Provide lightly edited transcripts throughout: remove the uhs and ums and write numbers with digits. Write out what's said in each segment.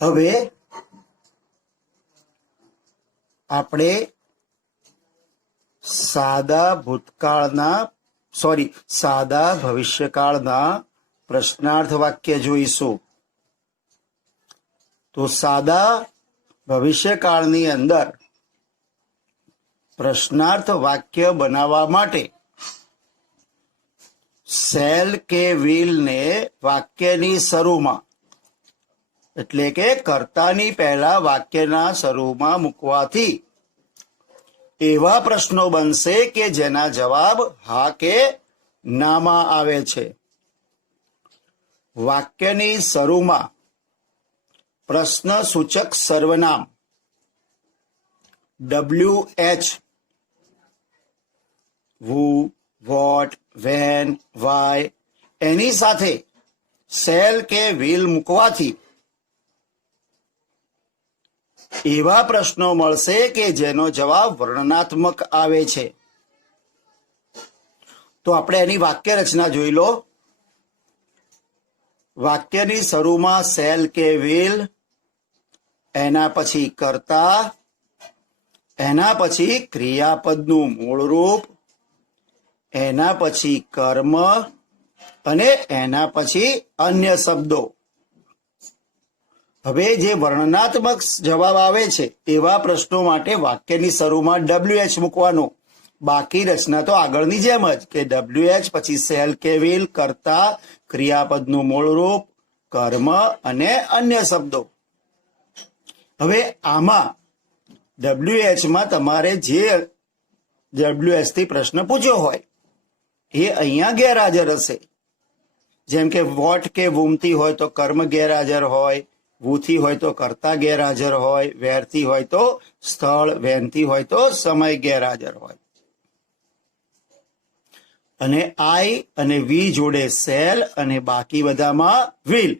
હવે આપણે સાદા ભવિષ્યકાળના પ્રશ્નાર્થ વાક્ય જોઈશું. તો સાદા ભવિષ્યકાળની અંદર પ્રશ્નાર્થ વાક્ય બનાવવા માટે શેલ કે વિલ ને વાક્યની શરૂમાં એટલે કે કર્તાની પહેલા વાક્યના શરૂમાં મૂકવાથી એવા પ્રશ્નો બનશે કે જેના જવાબ હા કે નામાં આવે છે. વાક્યની શરૂમાં પ્રશ્ન સૂચક સર્વનામ WH, who, what, when, why એની સાથે શેલ કે વિલ મૂકવાથી એવા પ્રશ્નો મળશે કે જેનો જવાબ વર્ણનાત્મક આવે છે. તો આપણે એની વાક્ય રચના જોઈ લો. વાક્યની શરૂમાં શેલ કે વિલ, એના પછી કર્તા, એના પછી ક્રિયાપદનું મૂળ રૂપ, એના પછી કર્મ અને એના પછી અન્ય શબ્દો. હવે જે વર્ણનાત્મક જવાબ આવે છે એવા પ્રશ્નો માટે વાક્યની શરૂમાં WH મૂકવાનો. બાકી રચના તો આગળની જેમ જ કે WH પછી શેલ કે વિલ, કર્તા, ક્રિયાપદનું મૂળ રૂપ, કર્મ અને અન્ય શબ્દો. હવે આમાં WH માં તમારે જે WH થી પ્રશ્ન પૂછ્યો હોય એ અહીંયા ગેરહાજર હશે. જેમ કે વોટ કે વુમથી હોય તો કર્મ ગેરહાજર હોય, વુથી હોય તો કર્તા ગેરહાજર હોય, વેરથી હોય તો સ્થળ, વેનથી હોય તો સમય ગેરહાજર હોય. અને આઈ અને વી જોડે શેલ અને બાકી બધામાં વિલ,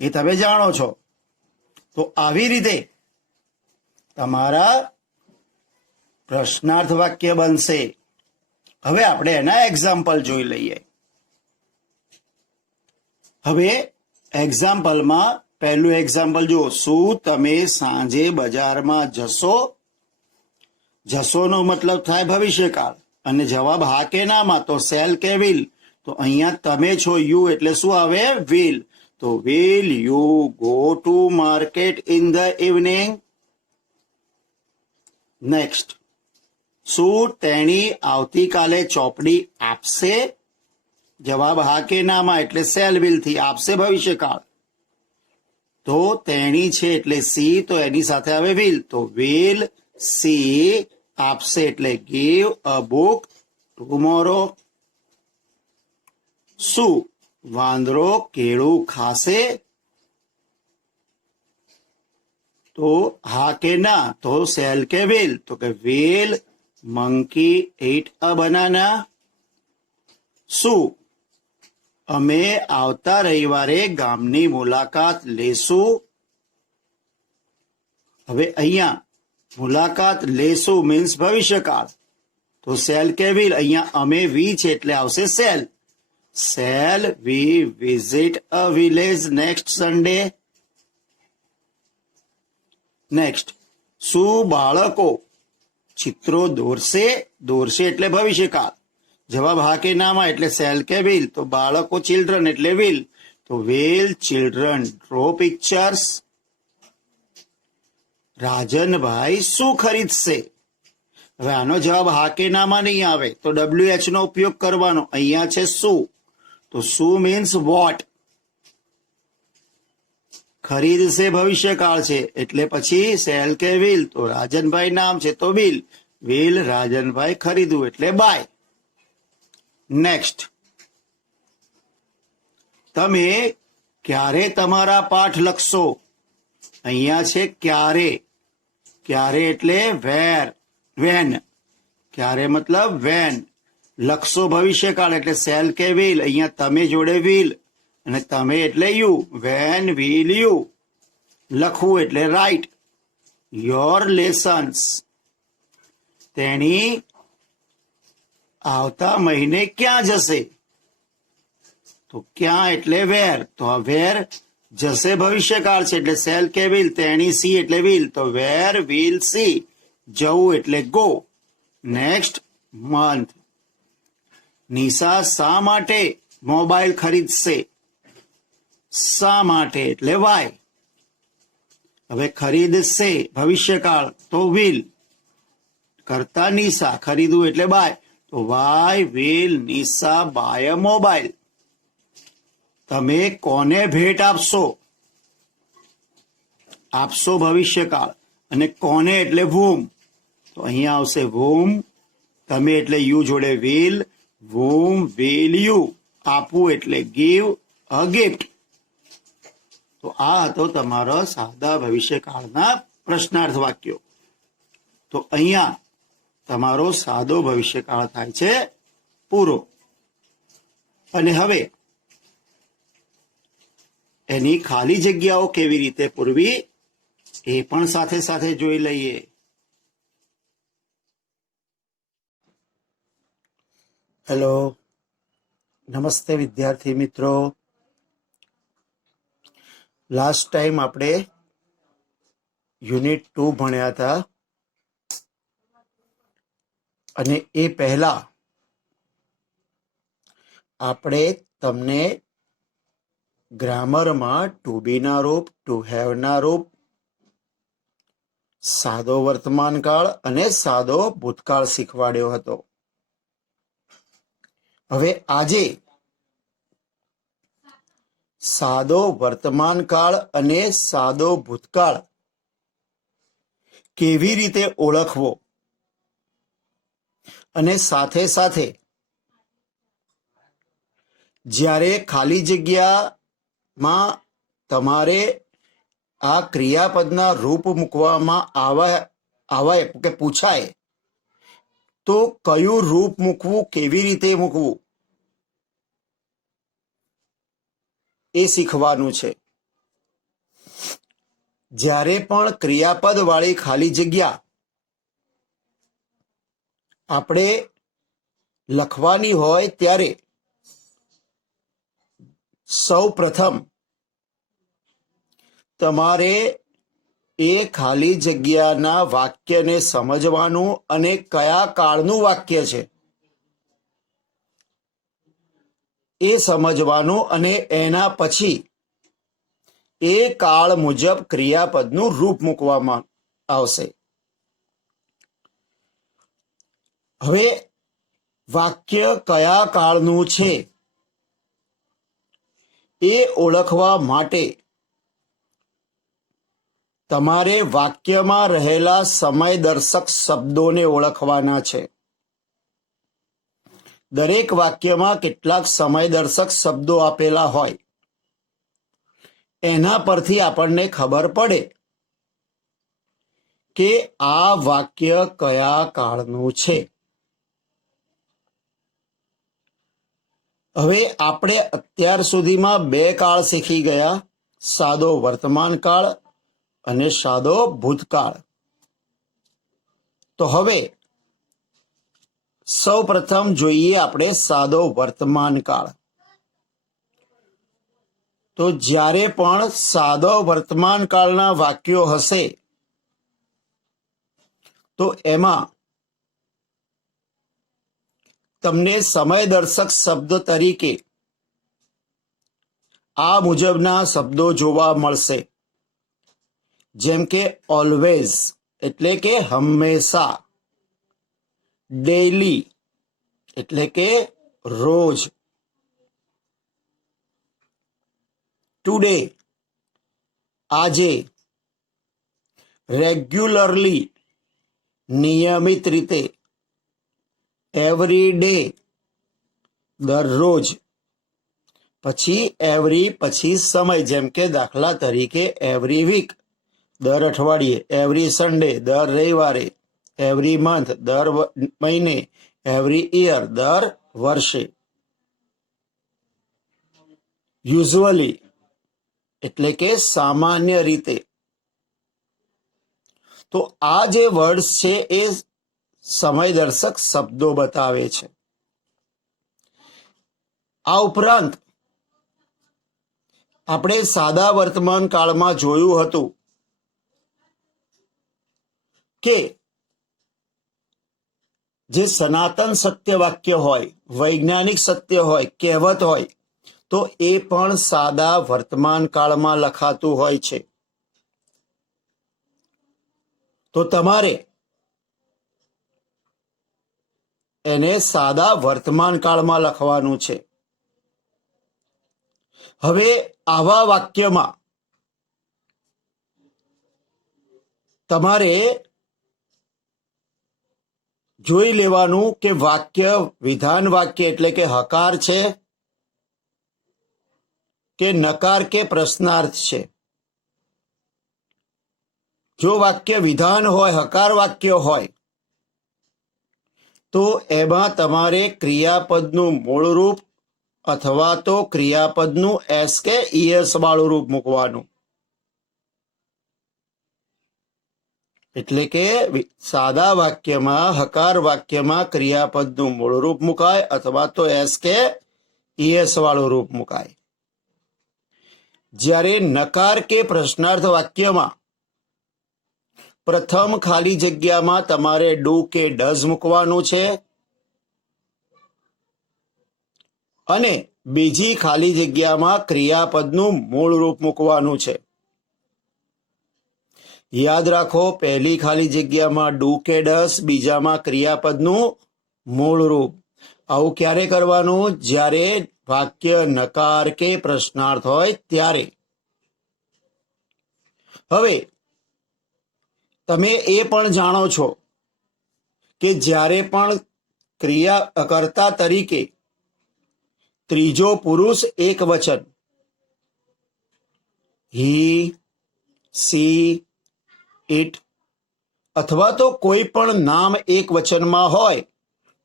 એ તમે જાણો છો. તો આવી રીતે તમારા પ્રશ્નાર્થ વાક્ય બનશે. હવે આપણે એના એક્ઝામ્પલ જોઈ લઈએ. હવે એક્ઝામ્પલમાં પહેલું એક્ઝામ્પલ જુઓ. શું તમે સાંજે બજારમાં જશો? જશોનો મતલબ થાય ભવિષ્યકાળ અને જવાબ હા કે નામાં તો શેલ કે વિલ. તો અહીંયા તમે છો યુ એટલે શું આવે? વિલ. તો will you go to market in the evening? Next, શું તેણી આવતીકાલે ચોપડી આપશે? જવાબ હા કે નામાં એટલે શેલ વિલ થી. આપશે ભવિષ્યકાળ. તો તેણી છે એટલે સી, તો એની સાથે આવે વિલ. તો વિલ સી આપશે એટલે ગીવ અ બુક ટુમોરો. શું વાંદરો કેળું ખાશે? તો હા કે ના તો શેલ કે વિલ. તો કે will monkey eat a banana? શું અમે આવતા રવિવારે ગામની મુલાકાત લેશું? હવે અહીંયા મુલાકાત લેશું મીન્સ ભવિષ્યકાળ. તો શેલ કે વિલ. અહીંયા અમે વી છે એટલે આવશે shall. Shall we visit a village next Sunday? Next, શું બાળકો ચિત્રો દોરશે? દોરશે એટલે ભવિષ્યકાળ. જવાબ હા કે નામાં એટલે શેલ કે વિલ. તો બાળકો ચિલ્ડ્રન એટલે વિલ. તો વિલ ચિલ્ડ્રન ડ્રો પિક્ચર્સ? રાજનભાઈ શું ખરીદશે? હવે આનો જવાબ હા કે નામાં નહીં આવે તો WH નો ઉપયોગ કરવાનો. અહીંયા છે શું, તો શું મીન્સ વોટ. ખરીદશે ભવિષ્યકાળ છે એટલે પછી શેલ કે વિલ. તો રાજનભાઈ નામ છે તો વિલ. વિલ રાજનભાઈ ખરીદવું એટલે બાય. નેક્સ્ટ, તમે ક્યારે તમારા પાઠ લખશો? અહીંયા છે ક્યારે. ક્યારે એટલે વેર, વેન. ક્યારે મતલબ વેન. લખશો ભવિષ્યકાળ એટલે શેલ કે વિલ. અહીંયા તમે જોડે વિલ અને તમે એટલે યુ. When will you. લખવું એટલે રાઇટ. Your lessons. તેણી આવતા મહિને ક્યાં જશે? તો ક્યાં એટલે વેર. તો આ વેર જશે ભવિષ્યકાળ છે એટલે શેલ કે વિલ, તેણી સી એટલે વિલ, તો વેર વિલ સી, જવું એટલે ગો. Next month. નિશા શા માટે મોબાઈલ ખરીદશે? શા માટે એટલે વાય. હવે ખરીદશે ભવિષ્યકાળ તો વિલ, કરતા નિશા, ખરીદવું એટલે બાય, તો why will Nisha buy a mobile. તમે કોને ભેટ આપશો? આપશો ભવિષ્યકાળ, અને કોને એટલે whom, તો અહીંયા આવશે whom. તમે એટલે યુ જોડે વિલ, whom will you, આપવું એટલે give a gift. તો આ હતો તમારો સાદા ભવિષ્યકાળના પ્રશ્નાર્થ વાક્યો. તો અહીંયા તમારો સાદો ભવિષ્યકાળ થાય છે પૂરો. અને હવે એની ખાલી જગ્યાઓ કેવી રીતે પૂરવી એ પણ સાથે સાથે જોઈ લઈએ. હેલો, નમસ્તે વિદ્યાર્થી મિત્રો. લાસ્ટ ટાઈમ આપણે યુનિટ 2 ભણ્યા હતા, અને એ પહેલા આપણે તમને ગ્રામરમાં ટુ બી ના રૂપ, ટુ હેવ ના રૂપ, સાદો વર્તમાનકાળ અને સાદો ભૂતકાળ શીખવાડ્યો હતો. હવે આજે સાદો વર્તમાનકાળ અને સાદો ભૂતકાળ કેવી રીતે ઓળખવો, અને સાથે સાથે જ્યારે ખાલી જગ્યામાં તમારે આ ક્રિયાપદના રૂપ મૂકવામાં આવે કે પૂછાય તો કયું રૂપ મૂકવું, કેવી રીતે મૂકવું એ શીખવાનું છે. જ્યારે પણ ક્રિયાપદ વાળી ખાલી જગ્યા આપણે લખવાની હોય ત્યારે સૌ પ્રથમ તમારે એ ખાલી જગ્યાના વાક્યને સમજવાનું અને કયા કાળનું વાક્ય છે એ સમજવાનું, અને એના પછી એ કાળ મુજબ ક્રિયાપદનું રૂપ મૂકવામાં આવશે. હવે વાક્ય કયા કાળનું છે એ ઓળખવા માટે તમારે વાક્યમાં રહેલા સમયદર્શક શબ્દોને ઓળખવાના છે. દરેક વાક્યમાં કેટલાક સમયદર્શક શબ્દો આપેલા હોય, એના પરથી આપણને ખબર પડે કે આ વાક્ય કયા કાળનું છે. હવે આપણે અત્યાર સુધીમાં 2 કાળ શીખી ગયા, સાદો વર્તમાન કાળ અને સાદો ભૂતકાળ. તો હવે સૌ પ્રથમ જોઈએ આપણે સાદો વર્તમાન કાળ. તો જ્યારે પણ સાદો વર્તમાન કાળના વાક્યો હશે તો એમાં તમને સમયદર્શક શબ્દ તરીકે આ મુજબના શબ્દો જોવા મળશે, જેમ કે ઓલવેઝ એટલે કે હંમેશા, ડેઈલી એટલે કે રોજ, ટુડે આજે, રેગ્યુલરલી નિયમિત રીતે, એવરી ડે દરરોજ, પછી એવરી પછી સમય, જેમ કે દાખલા તરીકે એવરી વીક દર અઠવાડિયે, એવરી સન્ડે દર રવિવારે, એવરી મંથ દર મહિને, એવરી યર દર વર્ષે, યુઝ્યુઅલી એટલે કે સામાન્ય રીતે. તો આ જે વર્ડ્સ છે એ સમયદર્શક શબ્દો બતાવે છે. આ ઉપરાંત આપણે સાદા વર્તમાન કાળમાં જોયું હતું કે જે સનાતન સત્ય વાક્ય હોય, વૈજ્ઞાનિક સત્ય હોય, કહેવત હોય, તો એ પણ સાદા વર્તમાન કાળમાં લખાતું હોય છે. તો તમારે એને સાદા વર્તમાન કાળમાં લખવાનું છે. હવે આવા વાક્યમાં તમારે જોઈ લેવાનું કે વાક્ય વિધાન વાક્ય એટલે કે હકાર છે કે નકાર કે પ્રશ્નાર્થ છે. જો વાક્ય વિધાન હોય, હકાર વાક્ય હોય, તો એમાં તમારે ક્રિયાપદનું મૂળ રૂપ અથવા તો ક્રિયાપદનું એસ કે ઈએસ વાળું રૂપ મૂકવાનું. એટલે કે સાદા વાક્યમાં, હકાર વાક્યમાં ક્રિયાપદનું મૂળ રૂપ મુકાય અથવા તો એસ કે ઈએસ વાળું રૂપ મુકાય. જ્યારે નકાર કે પ્રશ્નાર્થ વાક્યમાં પ્રથમ ખાલી જગ્યામાં તમારે ડુ કે ડઝ મૂકવાનું છે અને બીજી ખાલી જગ્યામાં ક્રિયાપદનું મૂળ રૂપ મૂકવાનું છે. યાદ રાખો, પહેલી ખાલી જગ્યામાં ડુ કે ડઝ, બીજામાં ક્રિયાપદનું મૂળ રૂપ. આવું ક્યારે કરવાનું? જ્યારે વાક્ય નકાર કે પ્રશ્નાર્થ હોય ત્યારે. હવે તમે એ પણ જાણો છો કે જ્યારે પણ ક્રિયા કર્તા તરીકે ત્રીજો પુરુષ એક વચન હી, સી, ઇટ અથવા તો કોઈ પણ નામ એક વચનમાં હોય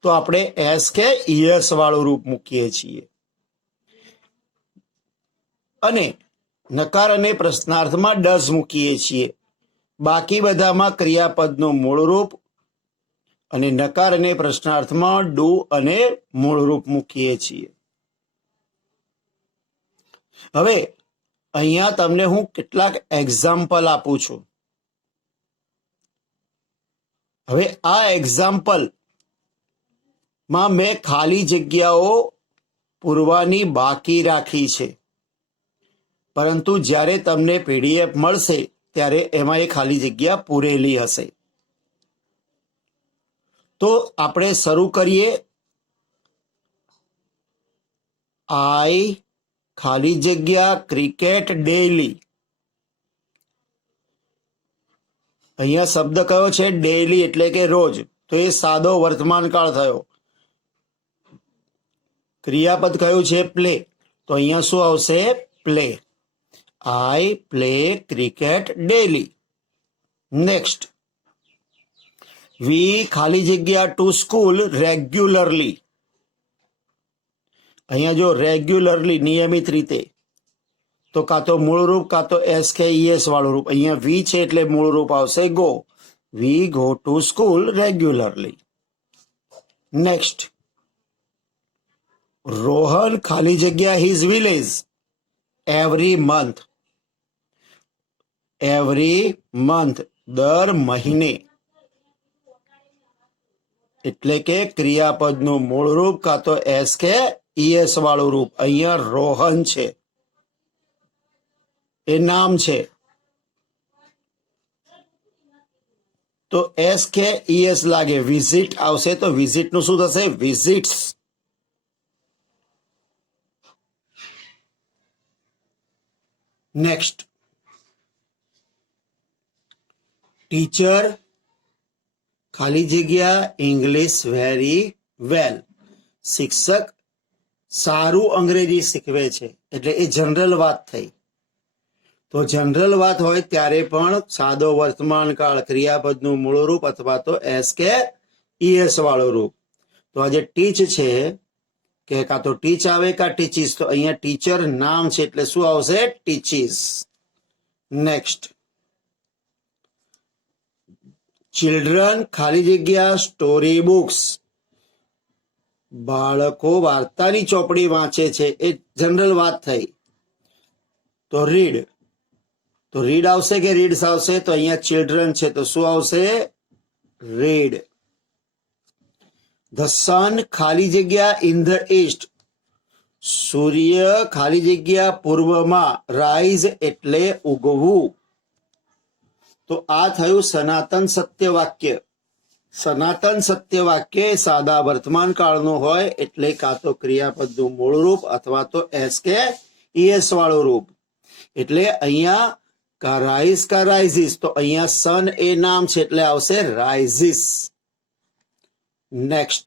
તો આપણે એસ કે ઈએસ વાળું રૂપ મૂકીએ છીએ. અને નકાર અને પ્રશ્નાર્થમાં ડઝ મૂકીએ છીએ. બાકી બધામાં ક્રિયાપદનું મૂળ રૂપ અને નકાર અને પ્રશ્નાર્થમાં ડુ અને મૂળ રૂપ મૂકીએ છીએ. હવે અહીંયા તમને હું કેટલાક એક્ઝામ્પલ આપું છું. હવે આ એક્ઝામ્પલ માં મેં ખાલી જગ્યાઓ પૂરવાની બાકી રાખી છે, પરંતુ જ્યારે તમને પીડીએફ મળશે ત્યારે એમાં એ ખાલી જગ્યા પૂરેલી હશે. તો આપણે શરૂ કરીએ. આઈ ખાલી જગ્યા ક્રિકેટ ડેઈલી. અહીંયા શબ્દ કયો છે? ડેઈલી એટલે કે રોજ. તો એ સાદો વર્તમાન કાળ થયો. ક્રિયાપદ કયું છે? પ્લે. તો અહીંયા શું આવશે? Play. I play cricket daily. Next, we ખાલી જગ્યા ટુ સ્કૂલ રેગ્યુલરલી. અહીંયા જો રેગ્યુલરલી નિયમિત રીતે, તો કાં તો મૂળ રૂપ કાં તો એસ કે ઈએસ વાળું રૂપ. અહીંયા વી છે એટલે મૂળ રૂપ આવશે go. We go to school regularly. Next, Rohan ખાલી જગ્યા his village every month. Every month દર મહિને. એટલે કે ક્રિયાપદનું મૂળ રૂપ કાં તો એસ કે ઈએસ વાળું રૂપ. અહીંયા રોહન છે, એ નામ છે, તો એસ કે ઈએસ લાગે. વિઝિટ આવશે તો વિઝિટ નું શું થશે? વિઝિટ્સ. નેક્સ્ટ, ટીચર ખાલી જગ્યા ઇંગ્લિશ વેરી વેલ. શિક્ષક સારું અંગ્રેજી શીખવે છે. એટલે એ જનરલ વાત થઈ. તો જનરલ વાત હોય ત્યારે પણ સાદો વર્તમાન કાળ, ક્રિયાપદનું મૂળ રૂપ અથવા તો એસ કે ઈએસ વાળું રૂપ. તો આજે ટીચ છે કે કાં તો ટીચ આવે કાં ટીચીસ. તો અહીંયા ટીચર નામ છે એટલે શું આવશે? ટીચીસ. નેક્સ્ટ, ચિલ્ડ્રન ખાલી જગ્યા સ્ટોરી બુક્સ. બાળકો વાર્તાની ચોપડી વાંચે છે. એ જનરલ વાત થઈ. તો રીડ, તો રીડ આવશે કે રીડ્સ આવશે? તો અહીંયા ચિલ્ડ્રન છે તો શું આવશે? રીડ. ધ સન ખાલી જગ્યા ઇન ધ ઈસ્ટ, સૂર્ય ખાલી જગ્યા પૂર્વમાં, રાઈઝ એટલે ઉગવું. તો આ થયું સનાતન સત્ય વાક્ય. સનાતન સત્ય વાક્ય સાદા વર્તમાન કાળનું હોય એટલે કાં તો ક્રિયાપદનું મૂળ રૂપ અથવા તો એસ કે ઈએસ વાળું રૂપ. એટલે અહીંયા રાઈઝ કા રાઇઝિસ, તો અહીંયા સન એ નામ છે એટલે આવશે રાઇઝિસ. નેક્સ્ટ,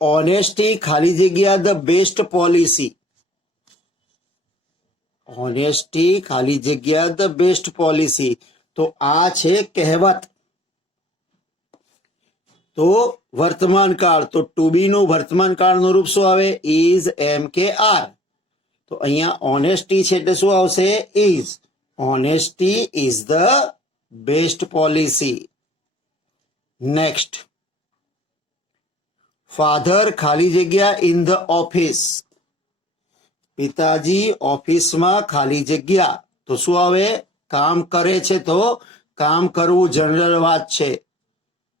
ઓનેસ્ટી ખાલી જગ્યા ધ બેસ્ટ પોલિસી. ઓનેસ્ટી ખાલી જગ્યા ધ બેસ્ટ પોલિસી, તો આ છે કહેવત. તો વર્તમાન કાળ, તો ટુ બી નું વર્તમાન કાળનું રૂપ શું આવે? ઇઝ, એમ કે આર. તો અહીંયા ઓનેસ્ટી છે એટલે શું આવશે? Is. Honesty is the best policy. Next, father ખાલી જગ્યા ઇન ધ ઓફિસ. પિતાજી ઓફિસમાં ખાલી જગ્યા, તો શું આવે? કામ કરે છે તો કામ કરવું જનરલ વાત છે.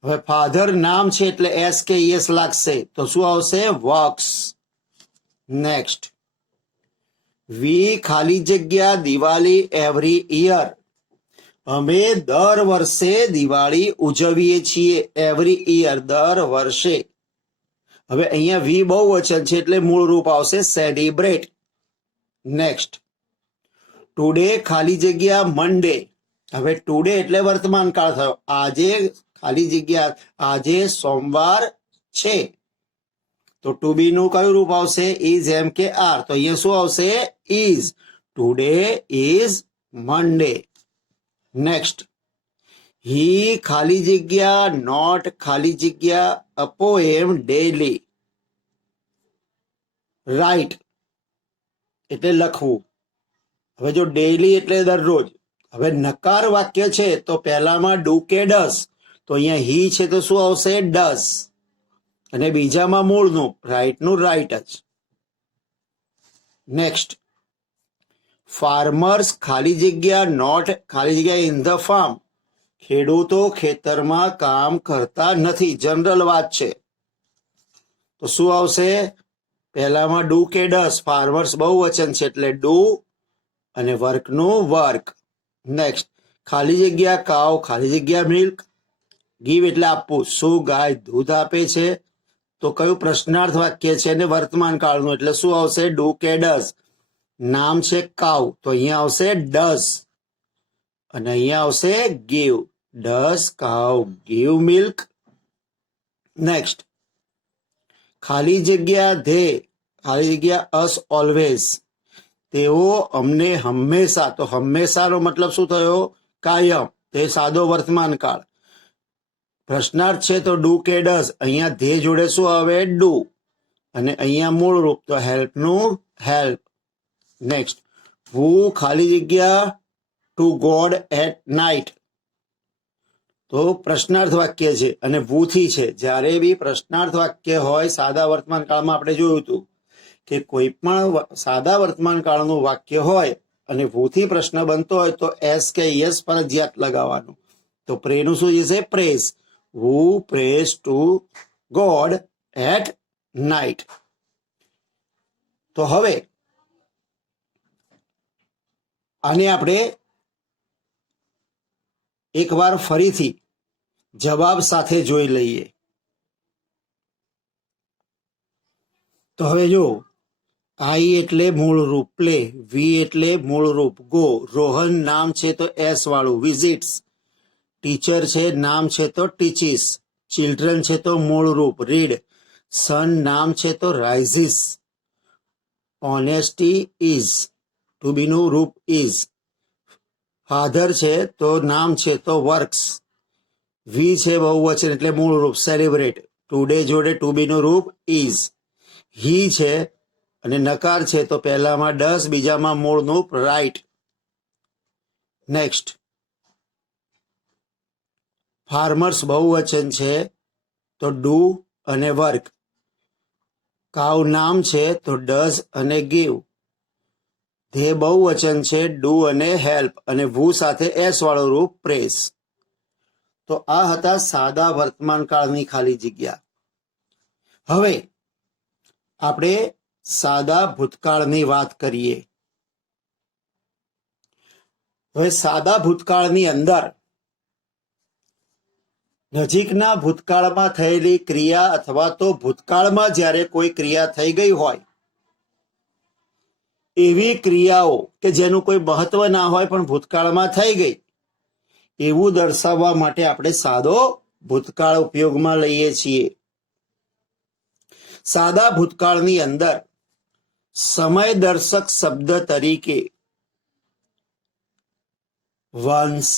હવે ફાધર નામ છે એટલે એસ કે યસ લાગશે તો શું આવશે? વર્ક્સ. નેક્સ્ટ, વી ખાલી જગ્યા દિવાળી એવરી યર. અમે દર વર્ષે દિવાળી ઉજવીએ છીએ. એવરી યર, દર વર્ષે. હવે અહીંયા વી બહુવચન છે એટલે મૂળ રૂપ આવશે સેલિબ્રેટ. નેક્સ્ટ, ટુડે ખાલી જગ્યા મંડે. હવે ટુડે એટલે વર્તમાન કાળ થયો. આજે ખાલી જગ્યા, આજે સોમવાર છે. તો ટુ બી નું કયું રૂપ આવશે? ઇઝ, એમ કે આર. તો અહીંયા શું આવશે? Is. Today is Monday. Next, he ખાલી જગ્યા નોટ ખાલી જગ્યા અ પોએમ ડેલી. રાઇટ એટલે લખવું. હવે જો ડેઈલી એટલે દરરોજ. હવે નકાર વાક્ય છે તો પહેલામાં ડુ કે ડસ, તો અહીંયા હી છે તો શું આવશે? ડસ. અને બીજામાં મૂળનું રાઇટનું રાઇટ જ. નેક્સ્ટ, ફાર્મર્સ ખાલી જગ્યા નોટ ખાલી જગ્યા ઇન ધ ફાર્મ. ખેડૂતો ખેતરમાં કામ કરતા નથી. જનરલ વાત છે તો શું આવશે? પહેલામાં ડુ કે ડસ. ફાર્મર્સ બહુવચન છે એટલે ડુ અને વર્કનું વર્ક. નેક્સ્ટ, ખાલી જગ્યા કાવ ખાલી જગ્યા મિલ્ક. ગીવ એટલે આપવું. શું ગાય દૂધ આપે છે? તો કયું પ્રશ્નાર્થ વાક્ય છે અને વર્તમાન કાળનું એટલે શું આવશે? ડુ કે ડઝ. નામ છે કાવ તો અહીંયા આવશે ડઝ અને અહીંયા આવશે ગીવ. ડઝ કાવ ગીવ મિલ્ક. નેક્સ્ટ, ખાલી જગ્યા ધે ખાલી જગ્યા અસ ઓલવેઝ. તેઓ અમને હંમેશા. તો હંમેશાનો મતલબ શું થયો? કાયમ. તે સાદો વર્તમાન કાળ. પ્રશ્નાર્થ છે તો ડુ કે ડઝ. અહીંયા ધે જોડે શું આવે? ડુ. અને અહીંયા મૂળ રૂપ તો હેલ્પનું હેલ્પ. નેક્સ્ટ, હુ ખાલી જગ્યા ટુ ગોડ એટ નાઇટ. તો પ્રશ્નાર્થ વાક્ય છે અને વૂથી છે. જ્યારે બી પ્રશ્નાર્થ વાક્ય હોય સાદા વર્તમાન કાળમાં આપણે જોયું હતું કે કોઈ પણ સાદા વર્તમાન કાળનું વાક્ય હોય અને વૂથી પ્રશ્ન બનતો હોય તો એસ કે યસ ફરજિયાત લગાવવાનું. તો પ્રેનું શું છે? પ્રેઝ. હુ pray to God at night. તો હવે આને આપણે એકવાર ફરીથી જવાબ સાથે જોઈ લઈએ. તો હવે જો, આઈ એટલે મૂળ રૂપ પ્લે, વી એટલે મૂળ રૂપ ગો, રોહન નામ છે તો એસ વાળું વિઝિટ્સ, ટીચર છે નામ છે તો ટીચીસ, ચિલ્ડ્રન છે તો મૂળ રૂપ રીડ, સન નામ છે તો રાઇઝિસ, ઓનેસ્ટી ઇઝ ટુ બી નું રૂપ ઇઝ, ફાધર છે તો નામ છે તો વર્ક્સ, વી છે બહુવચન એટલે મૂળ રૂપ સેલિબ્રેટ, ટુડે જોડે ટુ બી નું રૂપ ઇઝ, હી છે અને નકાર છે તો પહેલામાં ડસ બીજામાં મૂળનું રાઇટ. નેક્સ્ટ, ફાર્મર્સ બહુવચન છે તો ડુ અને વર્ક, કાઉ નામ છે તો ડઝ અને ગીવ. ધે બહુવચન છે ડુ અને હેલ્પ, અને વુ સાથે એસ વાળું રૂપ પ્રેસ. તો આ હતા સાદા વર્તમાન કાળની ખાલી જગ્યા. હવે આપણે સાદા ભૂતકાળની વાત કરીએ. હવે સાદા ભૂતકાળની અંદર નજીકના ભૂતકાળમાં થયેલી ક્રિયા અથવા તો ભૂતકાળમાં જ્યારે કોઈ ક્રિયા થઈ ગઈ હોય એવી ક્રિયાઓ કે જેનું કોઈ મહત્વ ના હોય પણ ભૂતકાળમાં થઈ ગઈ એવું દર્શાવવા માટે આપણે સાદો ભૂતકાળ ઉપયોગમાં લઈએ છીએ. સાદા ભૂતકાળની અંદર સમયદર્શક શબ્દ તરીકે વન્સ,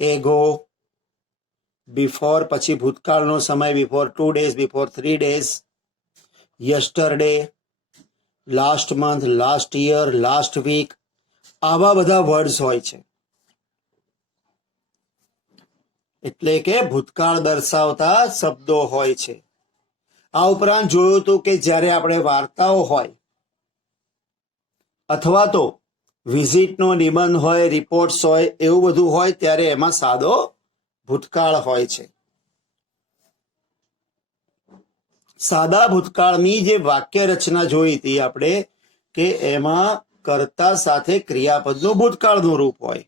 એગો, બિફોર પછી ભૂતકાળનો સમય before 2 days, before 3 days, yesterday, last month, last year, last week, આવા બધા વર્ડ્સ હોય છે. એટલે કે ભૂતકાળ દર્શાવતા શબ્દો હોય છે. આ ઉપરાંત જોયું હતું કે જ્યારે આપણે વાર્તાઓ હોય અથવા તો વિઝિટનો નિબંધ હોય, રિપોર્ટ્સ હોય, એવું બધું હોય ત્યારે એમાં સાદો ભૂતકાળ હોય છે. સાદા ભૂતકાળની જે વાક્ય રચના જોઈ હતી આપણે કે એમાં કર્તા સાથે ક્રિયાપદનું ભૂતકાળનું રૂપ હોય.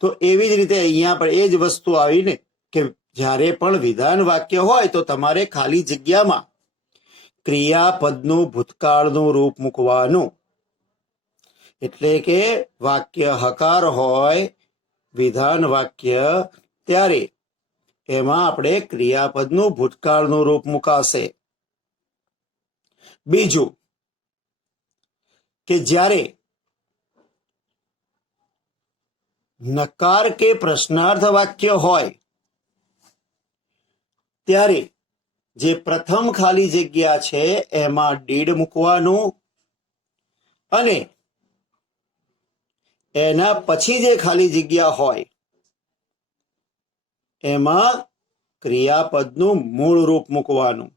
તો એવી જ રીતે અહીંયા પણ એ જ વસ્તુ આવીને કે જ્યારે પણ વિધાન વાક્ય હોય તો તમારે ખાલી જગ્યામાં ક્રિયાપદનું ભૂતકાળનું રૂપ મૂકવાનું. એટલે કે વાક્ય હકાર હોય, વિધાન વાક્ય, ત્યારે એમાં આપણે ક્રિયાપદનું ભૂતકાળનું રૂપ મુકાશે. બીજું કે જ્યારે નકાર કે પ્રશ્નાર્થ વાક્ય હોય ત્યારે જે પ્રથમ ખાલી જગ્યા છે એમાં ડીડ મૂકવાનું અને એના પછી જે ખાલી જગ્યા હોય એમાં ક્રિયાપદનું મૂળ રૂપ મૂકવાનું.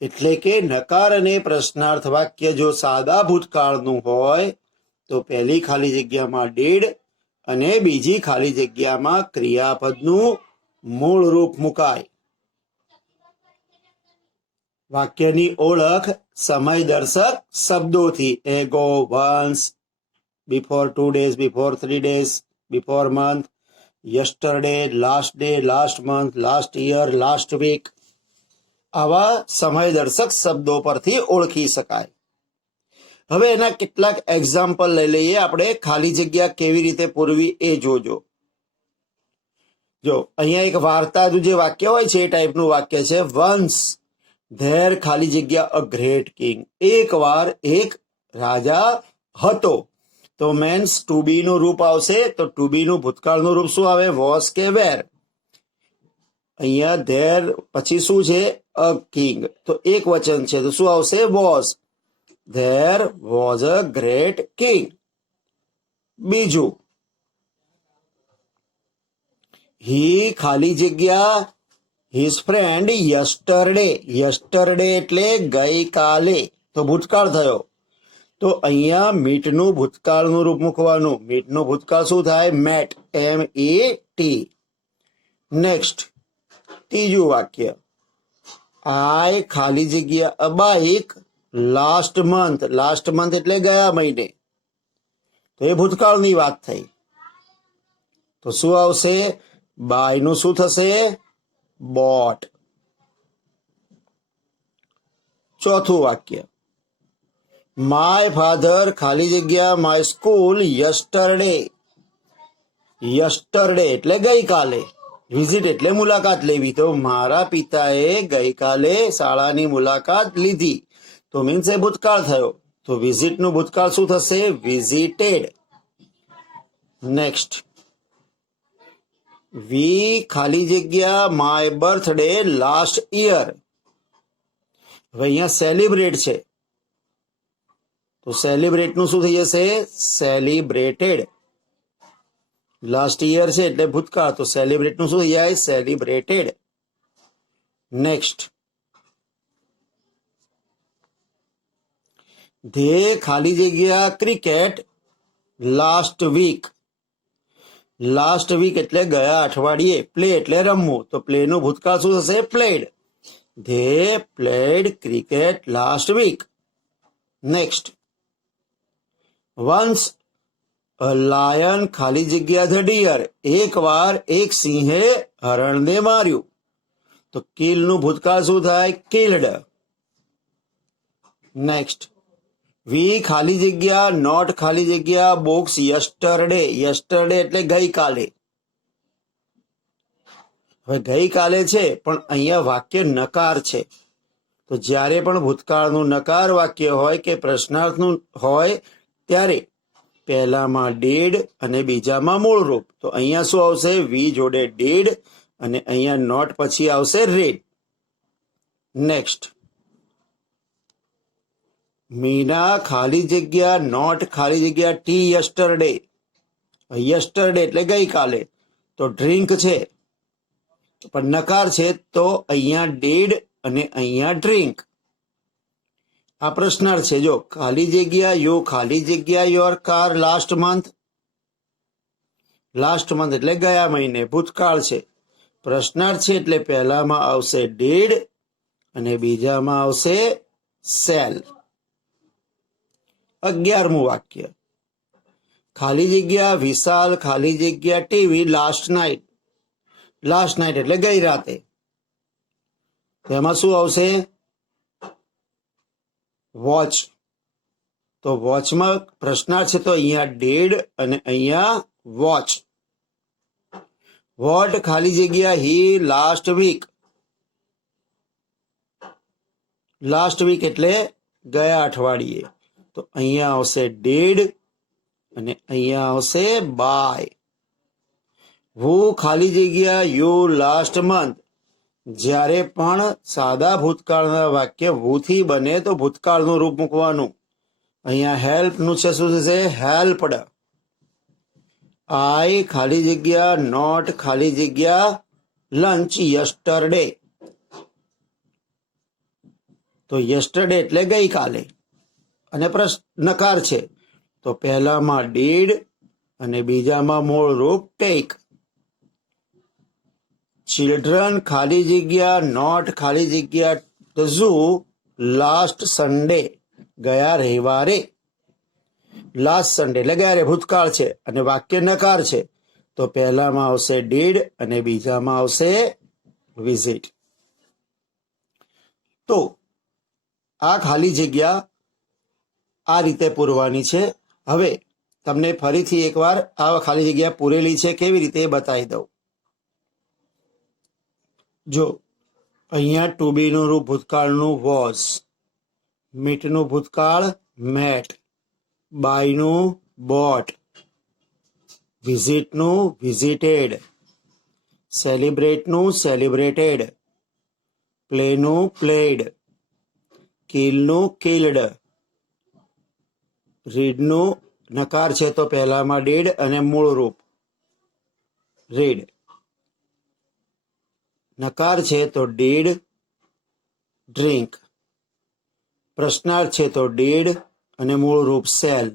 એટલે કે નકાર અને પ્રશ્નાર્થ વાક્ય જો સાદા ભૂતકાળનું હોય તો પહેલી ખાલી જગ્યામાં ડીડ અને બીજી ખાલી જગ્યામાં ક્રિયાપદનું મૂળ રૂપ મુકાય. વાક્યની ઓળખ સમયદર્શક શબ્દોથી ago, once, before 2 days, before 3 days, before month, yesterday, last day, last month, last year, last week, આવા સમયદર્શક શબ્દો પરથી ઓળખી શકાય. હવે એના કેટલાક એક્ઝામ્પલ લઈ લઈએ. આપણે ખાલી જગ્યા કેવી રીતે પૂરવી એ જોજો. જો અહીંયા એક વાર્તાનું જે વાક્ય હોય છે એ ટાઈપનું વાક્ય છે. વન્સ ધેર ખાલી જગ્યા અ ગ્રેટ કિંગ. એક વાર એક રાજા હતો. તો મેન્સ ટુ બી નું રૂપ આવશે. તો ટુ બી નું ભૂતકાળનું રૂપ શું આવે? વોઝ કે વેર. અહીંયા ધેર પછી શું છે? અ કિંગ. તો એક વચન છે તો શું આવશે? Was. There was a great king. બીજું, હી ખાલી જગ્યા હિઝ ફ્રેન્ડ યસ્ટરડે. યસ્ટરડે એટલે ગઈકાલે. તો ભૂતકાળ થયો. તો અહીંયા મીટનું ભૂતકાળનું રૂપ મૂકવાનું. મીટનું ભૂતકાળ શું થાય? મેટ. MET. નેક્સ્ટ, ત્રીજું વાક્ય, આઈ ખાલી જગ્યા a bike last month. Last month એટલે ગયા મહિને. તો એ ભૂતકાળની વાત થઈ. તો શું આવશે? બાયનું શું થશે? બોટ. ચોથું વાક્ય, માય ફાધર ખાલી જગ્યા માય સ્કૂલ યસ્ટરડે. યસ્ટરડે એટલે ગઈકાલે. વિઝિટ એટલે મુલાકાત લેવી. તો મારા પિતાએ ગઈકાલે શાળાની મુલાકાત લીધી. તો મીન્સ એ ભૂતકાળ થયો. તો વિઝિટનું ભૂતકાળ શું થશે? વિઝિટેડ. નેક્સ્ટ, વી ખાલી જગ્યા માય બર્થડે લાસ્ટ યર. હવે અહીંયા સેલિબ્રેટ છે તો સેલિબ્રેટનું શું થઈ જશે? સેલિબ્રેટેડ. લાસ્ટ યર છે એટલે ભૂતકાળ. તો સેલિબ્રેટનું શું થઈ જાય? સેલિબ્રેટેડ. નેક્સ્ટ, ધે ખાલી જગ્યા cricket last week. Last week એટલે ગયા અઠવાડિયે. પ્લે એટલે રમવું, તો પ્લે નું ભૂતકાળ શું થશે? Played. They played cricket last week. Next, once a lion ખાલી જગ્યા ધ ડિયર. એક વાર એક સિંહે હરણને માર્યું. તો કિલ નું ભૂતકાળ શું થાય? કિલ્ડ. નેક્સ્ટ, વી ખાલી જગ્યા નોટ ખાલી જગ્યા બુક્સ યસ્ટરડે. યસ્ટરડે એટલે ગઈકાલે. હવે ગઈકાલે છે, પણ અહીંયા વાક્ય નકાર છે. તો જ્યારે પણ ભૂતકાળનું નકાર વાક્ય હોય કે પ્રશ્નાર્થનું હોય ત્યારે પહેલામાં ડીડ અને બીજામાં મૂળ રૂપ. તો અહીંયા શું આવશે? વી જોડે ડીડ અને અહીંયા નોટ પછી આવશે રેડ. નેક્સ્ટ, મીના ખાલી જગ્યા નોટ ખાલી જગ્યા ટી યસ્ટરડે. યસ્ટરડે એટલે ગઈકાલે. તો ડ્રિંક છે પણ નકાર છે, તો અહીંયા ડીડ અને અહીંયા ડ્રિંક. આ પ્રશ્નાર્થ છે. જો ખાલી જગ્યા યુ ખાલી જગ્યા your car last month. Last month એટલે ગયા મહિને, ભૂતકાળ છે. પ્રશ્નાર્થ છે એટલે પહેલામાં આવશે ડીડ અને બીજામાં આવશે સેલ. 11મું વાક્ય, ખાલી જગ્યા વિશાલ ખાલી જગ્યા TV last night. Last night એટલે ગઈ રાતે. તેમાં શું આવશે? વોચ. તો વોચમાં પ્રશ્નાર્થ છે, તો અહીંયા ડેડ અને અહીંયા વોચ. વોટ ખાલી જગ્યા હી લાસ્ટ વીક. લાસ્ટ વીક એટલે ગયા અઠવાડિયે. તો અહીંયા આવશે ડેડ અને અહીંયા આવશે બાય. વુ ખાલી જગ્યા યુ લાસ્ટ મંથ. જ્યારે પણ સાદા ભૂતકાળના વાક્ય વુથી બને તો ભૂતકાળનું રૂપ મૂકવાનું. અહીંયા હેલ્પ નું છે, શું થશે? હેલ્પડ. આઈ ખાલી જગ્યા નોટ ખાલી જગ્યા લંચ યસ્ટરડે. તો યસ્ટરડે એટલે ગઈકાલે અને નકાર છે, તો પહેલામાં ડીડ અને બીજામાં મૂળ રૂપ ટેક. ચિલ્ડ્રન ખાલી જગ્યા નોટ ખાલી જગ્યા ધ ઝૂ લાસ્ટ સન્ડે. ગયા રવિવારે. લાસ્ટ સન્ડે એટલે ગયા રે ભૂતકાળ છે અને વાક્ય નકાર છે, તો પહેલામાં આવશે ડીડ અને બીજામાં આવશે વિઝિટ. તો આ ખાલી જગ્યા આ રીતે પૂરવાની છે. હવે તમને ફરીથી એકવાર આ ખાલી જગ્યા પૂરેલી છે કેવી રીતે બતાવી દઉં. જો અહીંયા ટુ બી નું રૂપ ભૂતકાળનું વોઝ, મીટનું ભૂતકાળ મેટ, બાયનું બોટ, વિઝિટનું વિઝિટેડ, સેલિબ્રેટનું સેલિબ્રેટેડ, પ્લેનું પ્લેડ, કિલનું કિલ્ડ, રીડનું નકાર છે તો પહેલામાં ડીડ અને મૂળ રૂપ રીડ. નકાર છે તો ડીડ ડ્રિંક. પ્રશ્નાર્થ છે તો ડીડ અને મૂળ રૂપ સેલ.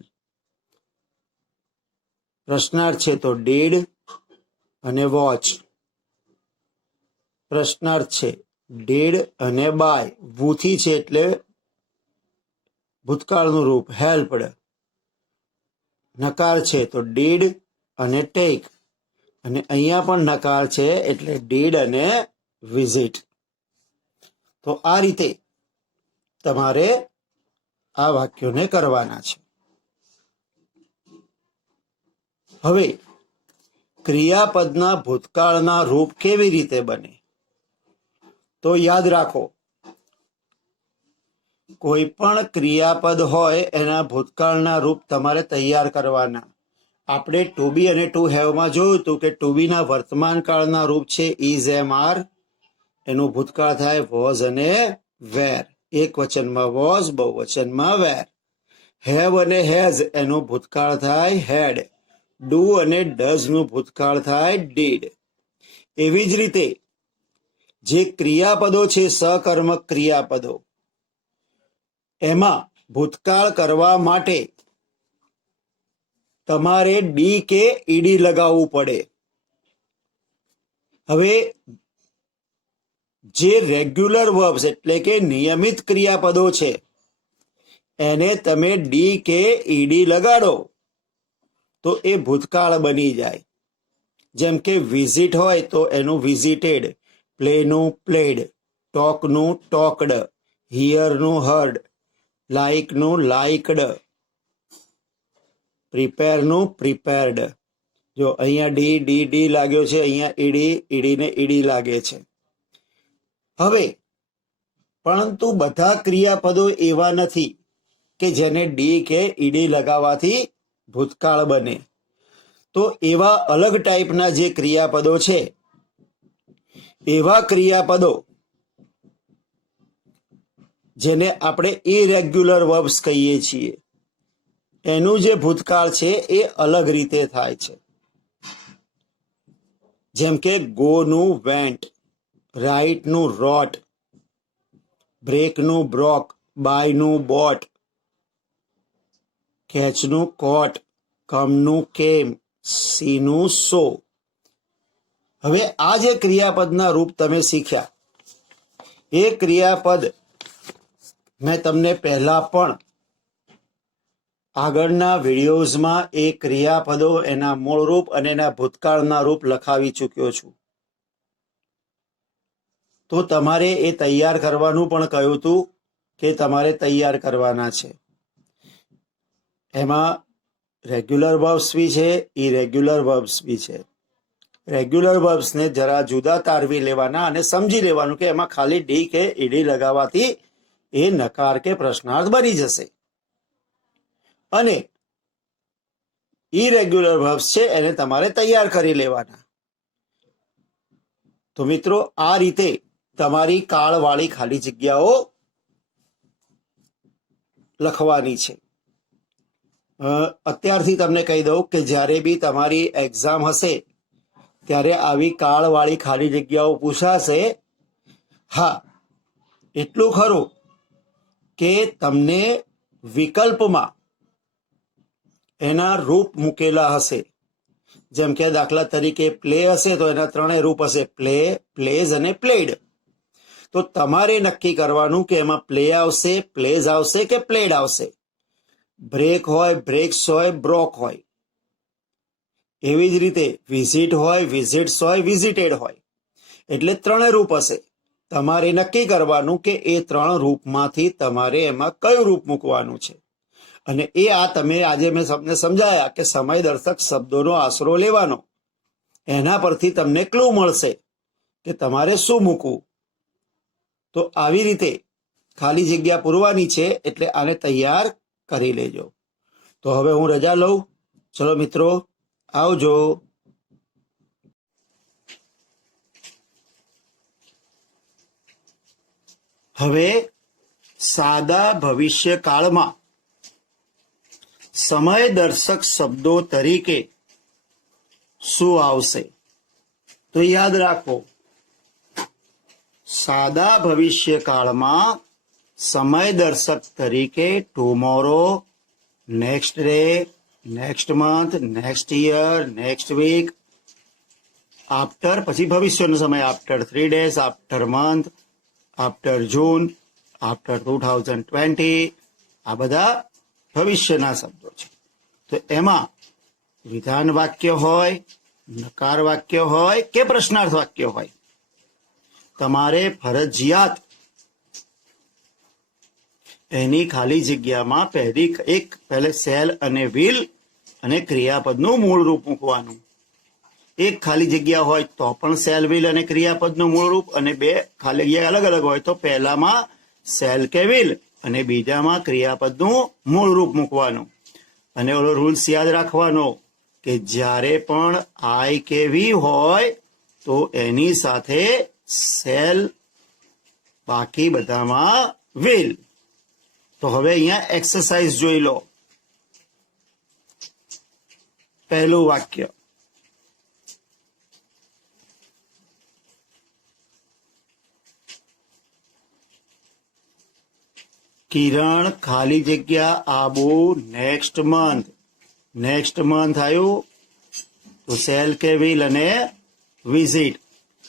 પ્રશ્નાર્થ છે તો ડીડ અને વોચ. પ્રશ્નાર્થ છે ડીડ અને બાય. વુથી છે એટલે ભૂતકાળનું રૂપ હેલ્પડ. નકાર છે તો ડીડ અને ટેક અને અહીંયા પણ નકાર છે એટલે ડીડ અને વિઝિટ. તો આ રીતે તમારે આ વાક્યોને કરવાના છે. હવે ક્રિયાપદના ભૂતકાળના રૂપ કેવી રીતે બને? તો યાદ રાખો, કોઈ પણ ક્રિયાપદ હોય એના ભૂતકાળના રૂપ તમારે તૈયાર કરવાના. આપણે ટુ બી અને ટુ હેવમાં જોયું હતું કે ટુ બીના વર્તમાન કાળના રૂપ છે ઇઝ, એમ, આર. એનું ભૂતકાળ થાય વોઝ અને વેર. એક વચનમાં વોઝ, બહુવચનમાં વેર. હેવ અને હેઝ એનું ભૂતકાળ થાય હેડ. ડુ અને ડઝ નું ભૂતકાળ થાય ડીડ. એવી જ રીતે જે ક્રિયાપદો છે સકર્મક ક્રિયાપદો, એમાં ભૂતકાળ કરવા માટે તમારે ડી કે ઈડી લગાવવું પડે. હવે જે રેગ્યુલર વર્બ્સ એટલે કે નિયમિત ક્રિયાપદો છે એને તમે ડી કે ઈડી લગાડો તો એ ભૂતકાળ બની જાય. જેમ કે વિઝિટ હોય તો એનું વિઝિટેડ, પ્લેનું પ્લેડ, ટોકનું ટોકડ, હિયરનું હર્ડ, લાઇકનું લાઇકડ, પ્રિપેરનું પ્રિપેર્ડ. જો અહીંયા ડી ડી ડી લાગ્યો છે, અહીંયા ઈડી ઈડીને ઈડી લાગે છે. હવે પરંતુ બધા ક્રિયાપદો એવા નથી કે જેને ડી કે ઈડી લગાવવાથી ભૂતકાળ બને. તો એવા અલગ ટાઈપના જે ક્રિયાપદો છે એવા ક્રિયાપદો જેને આપણે ઇરેગ્યુલર વર્બ્સ કહીએ છીએ એનું જે ભૂતકાળ છે એ અલગ રીતે થાય છે. જેમ કે ગો નું વેન્ટ, રાઇટ નું રોટ, બ્રેક નું બ્રોક, બાય નું બોટ, કેચ નું કોટ, કમ નું કેમ, સી નું સો. હવે આ જે ક્રિયાપદના રૂપ તમે શીખ્યા એ ક્રિયાપદ મેં તમને પહેલા પણ આગળના વિડીયોઝમાં એ ક્રિયાપદો એના મૂળ રૂપ અને એના ભૂતકાળના રૂપ લખાવી ચૂક્યો છું. તો તમારે એ તૈયાર કરવાનું પણ કહ્યું હતું કે તમારે તૈયાર કરવાના છે. એમાં રેગ્યુલર વર્બ્સ બી છે, ઇરેગ્યુલર વર્બ્સ બી છે. રેગ્યુલર વર્બ્સને જરા જુદા તારવી લેવાના અને સમજી લેવાનું કે એમાં ખાલી ડી કે ઈડી લગાવવાથી એ નકાર કે પ્રશ્નાર્થ બની જશે. અને ઇરેગ્યુલર વર્બ્સ છે એને તમારે તૈયાર કરી લેવાના. તો મિત્રો આ રીતે તમારી કાળવાળી ખાલી જગ્યાઓ લખવાની છે. અત્યારથી તમને કહી દઉં કે જ્યારે બી તમારી એક્ઝામ હશે ત્યારે આવી કાળવાળી ખાલી જગ્યાઓ પૂછાશે. હા, એટલું ખરું કે તમને વિકલ્પમાં એના રૂપ મૂકેલા હશે. જેમ કે દાખલા તરીકે પ્લે હશે તો એના ત્રણેય રૂપ હશે, પ્લે, પ્લેઝ અને પ્લેડ. તો તમારે નક્કી કરવાનું કે એમાં પ્લે આવશે, પ્લેઝ આવશે કે પ્લેડ આવશે. બ્રેક હોય, બ્રેક્સ હોય, બ્રોક હોય. એવી જ રીતે વિઝિટ હોય, વિઝિટ્સ હોય, વિઝિટેડ હોય. એટલે ત્રણેય રૂપ હશે. તમારે નક્કી કરવાનું કે એ ત્રણ રૂપમાંથી તમારે એમાં કયું રૂપ મૂકવાનું છે. અને એ આ તમે આજે મેં તમને સમજાયા કે સમય દર્શક શબ્દોનો આશરો લેવાનો. એના પરથી તમને ક્લુ મળશે કે તમારે શું મૂકવું. તો આવી રીતે ખાલી જગ્યા પૂરવાની છે એટલે આને તૈયાર કરી લેજો. તો હવે હું રજા લઉં. ચલો મિત્રો, આવજો. હવે સાદા ભવિષ્યકાળમાં સમય દર્શક શબ્દો તરીકે શું આવશે? તો યાદ રાખો, સાદા ભવિષ્યકાળમાં સમય દર્શક તરીકે tomorrow, next day, next month, next year, next week, after પછી ભવિષ્યનો સમય, after 3 days, after month, after June, after 2020. આ બધા ભવિષ્યના શબ્દો છે. તો એમાં વિધાન વાક્ય હોય, નકાર વાક્ય હોય કે પ્રશ્નાર્થ વાક્ય હોય, તમારે ફરજિયાત એની ખાલી જગ્યામાં પહેલે સેલ અને વિલ અને ક્રિયાપદનું મૂળ રૂપ મૂકવાનું. એક ખાલી જગ્યા હોય તો પણ સેલ, વિલ અને ક્રિયાપદનું મૂળ રૂપ, અને બે ખાલી જગ્યા અલગ અલગ હોય તો પહેલામાં સેલ કે વિલ અને બીજામાં ક્રિયાપદનું મૂળ રૂપ મૂકવાનું. અને ઓલો રૂલ્સ યાદ રાખવાનો કે જ્યારે પણ આઈ કે વી હોય તો એની સાથે સેલ, બાકી બધામાં વિલ. તો હવે અહીંયા એક્સરસાઇઝ જોઈ લો. પહેલું વાક્ય, કિરણ ખાલી જગ્યા આબુ નેક્સ્ટ મંથ આવ્યું તો શેલ કે વિલ અને વિઝિટ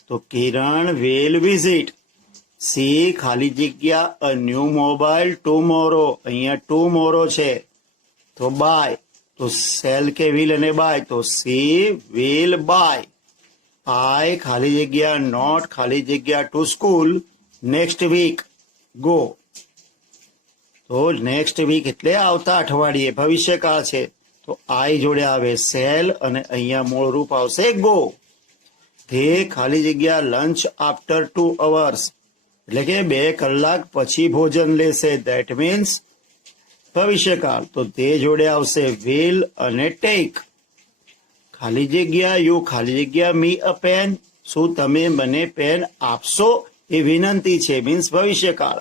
તો કિરણ વિલ વિઝિટ. સી ખાલી જગ્યા અ ન્યૂ મોબાઈલ ટુમોરો અહીંયા ટુમોરો છે તો બાય તો શેલ કે વિલ અને બાય તો સી વિલ બાય. આઈ ખાલી જગ્યા નોટ ખાલી જગ્યા to school next week go તો નેક્સ્ટ વીક એટલે આવતા અઠવાડિયે ભવિષ્યકાળ છે તો આઈ જોડે આવે સેલ અને અહીંયા મૂળ રૂપ આવશે ગો. ધે ખાલી જગ્યા લંચ આફ્ટર 2 hours એટલે કે 2 કલાક પછી ભોજન લેશે ધેટ મીન્સ ભવિષ્યકાળ તો તે જોડે આવશે વિલ અને ટેક. ખાલી જગ્યા યુ ખાલી જગ્યા મી અ પેન શું તમે મને પેન આપશો એ વિનંતી છે મીન્સ ભવિષ્યકાળ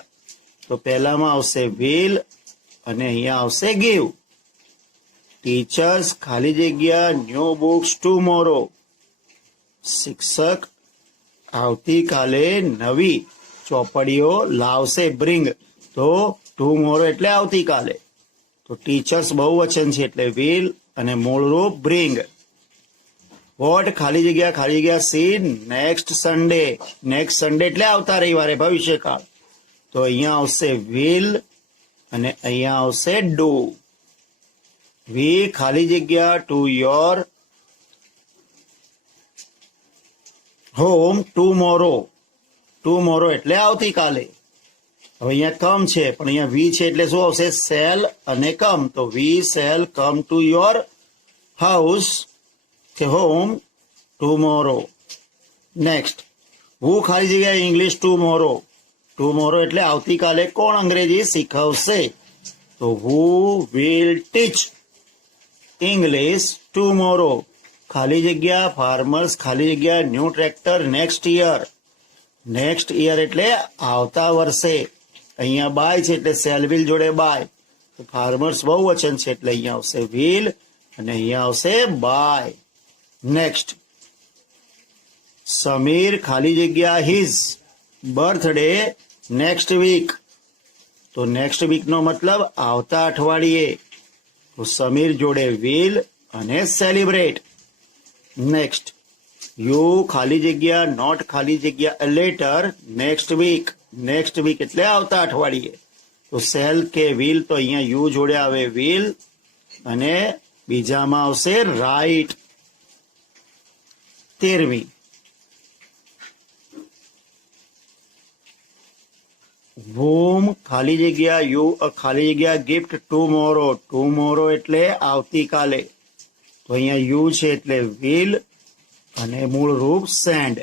તો પહેલામાં આવશે વિલ અને અહીંયા આવશે ગીવ. ટીચર્સ ખાલી જગ્યા ન્યૂ બુક્સ ટુમોરો શિક્ષક આવતીકાલે નવી ચોપડીઓ લાવશે બ્રિંગ તો ટુમોરો એટલે આવતીકાલે તો ટીચર્સ બહુવચન છે એટલે વિલ અને મૂળરૂપ બ્રિંગ. વોટ ખાલી જગ્યા સી નેક્સ્ટ સન્ડે એટલે આવતા રવિવારે ભવિષ્યકાળ તો અહીંયા આવશે વિલ અને અહીંયા આવશે ડુ. વી ખાલી જગ્યા ટુ યોર હોમ ટુમોરો એટલે આવતીકાલે. હવે અહીંયા કમ છે પણ અહીંયા વી છે એટલે શું આવશે સેલ અને કમ તો we shall come to your house કે હોમ ટુમોરો. નેક્સ્ટ હુ ખાલી જગ્યા ઇંગ્લિશ ટુમોરો એટલે આવતીકાલે કોણ અંગ્રેજી શીખવશે તો who will teach English tomorrow. ખાલી જગ્યા ફાર્મર્સ ખાલી જગ્યા ન્યૂ ટ્રેક્ટર નેક્સ્ટ યર એટલે આવતા વર્ષે. અહીંયા બાય છે એટલે સેલ વિલ જોડે બાય તો ફાર્મર્સ બહુવચન છે એટલે અહીંયા આવશે વિલ અને અહીંયા આવશે બાય. નેક્સ્ટ સમીર ખાલી જગ્યા હિઝ બર્થડે નેક્સ્ટ વીક તો નેક્સ્ટ વીક નો મતલબ આવતા અઠવાડિયે તો સમીર જોડે વિલ અને સેલિબ્રેટ. નેક્સ્ટ યુ ખાલી જગ્યા નોટ ખાલી જગ્યા લેટર નેક્સ્ટ વીક એટલે આવતા અઠવાડિયે તો સેલ કે વિલ તો અહીંયા યુ જોડે આવે વિલ અને બીજામાં આવશે રાઈટ. 13મી whom ખાલી જગ્યા યુ ખાલી જગ્યા ગિફ્ટ ટુમોરો એટલે આવતીકાલે તો અહીંયા યુ છે એટલે વિલ અને મૂળ રૂપ સેન્ડ.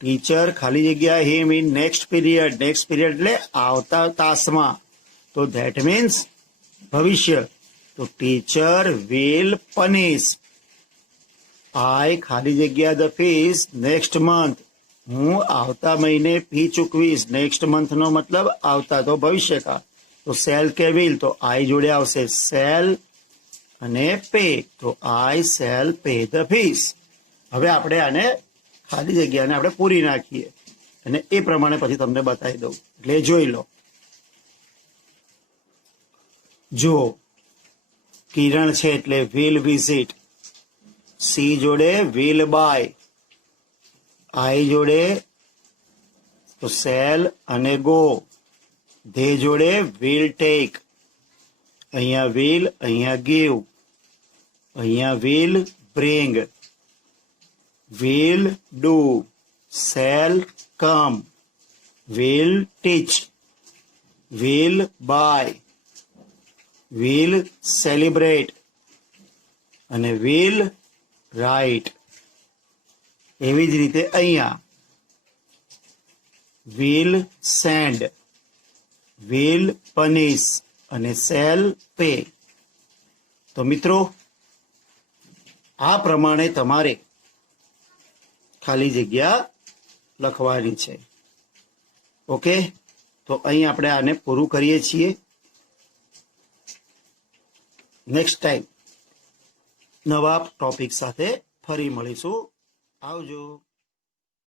ટીચર ખાલી જગ્યા હિમ ઇન નેક્સ્ટ પીરિયડ એટલે આવતા તાસમાં તો ધેટ મીન્સ ભવિષ્ય તો ટીચર વિલ પનિશ. આઈ ખાલી જગ્યા ધ ફીસ નેક્સ્ટ મંથ હું આવતા મહિને ફી ચૂકવીશ નેક્સ્ટ મંથ નો મતલબ આવતા તો ભવિષ્યકાળ તો સેલ કે વિલ તો આઈ જોડે આવશે સેલ અને પે તો આઈ સેલ પે ધ ફીસ. હવે આપણે આને ખાલી જગ્યાને આપણે પૂરી નાખીએ અને એ પ્રમાણે પછી તમને બતાવી દઉં એટલે જોઈ લો. જુઓ કિરણ છે એટલે વિલ વિઝિટ. સી જોડે વિલ બાય. આઈ જોડે તો સેલ અને ગો. ધે જોડે વિલ ટેક. અહીંયા વિલ અહીંયા ગીવ. અહીંયા will bring. Will do. Shall come. Will teach. Will buy. Will celebrate અને વિલ રાઇટ. એવી જ રીતે અહીંયા વિલ સેન્ડ, વિલ પનિશ અને સેલ પે. તો મિત્રો આ પ્રમાણે તમારે ખાલી જગ્યા લખવાની છે. ઓકે, તો અહીં આપણે આને પૂરું કરીએ છીએ. નેક્સ્ટ ટાઈમ નવા ટોપિક સાથે ફરી મળીશું. આવજો.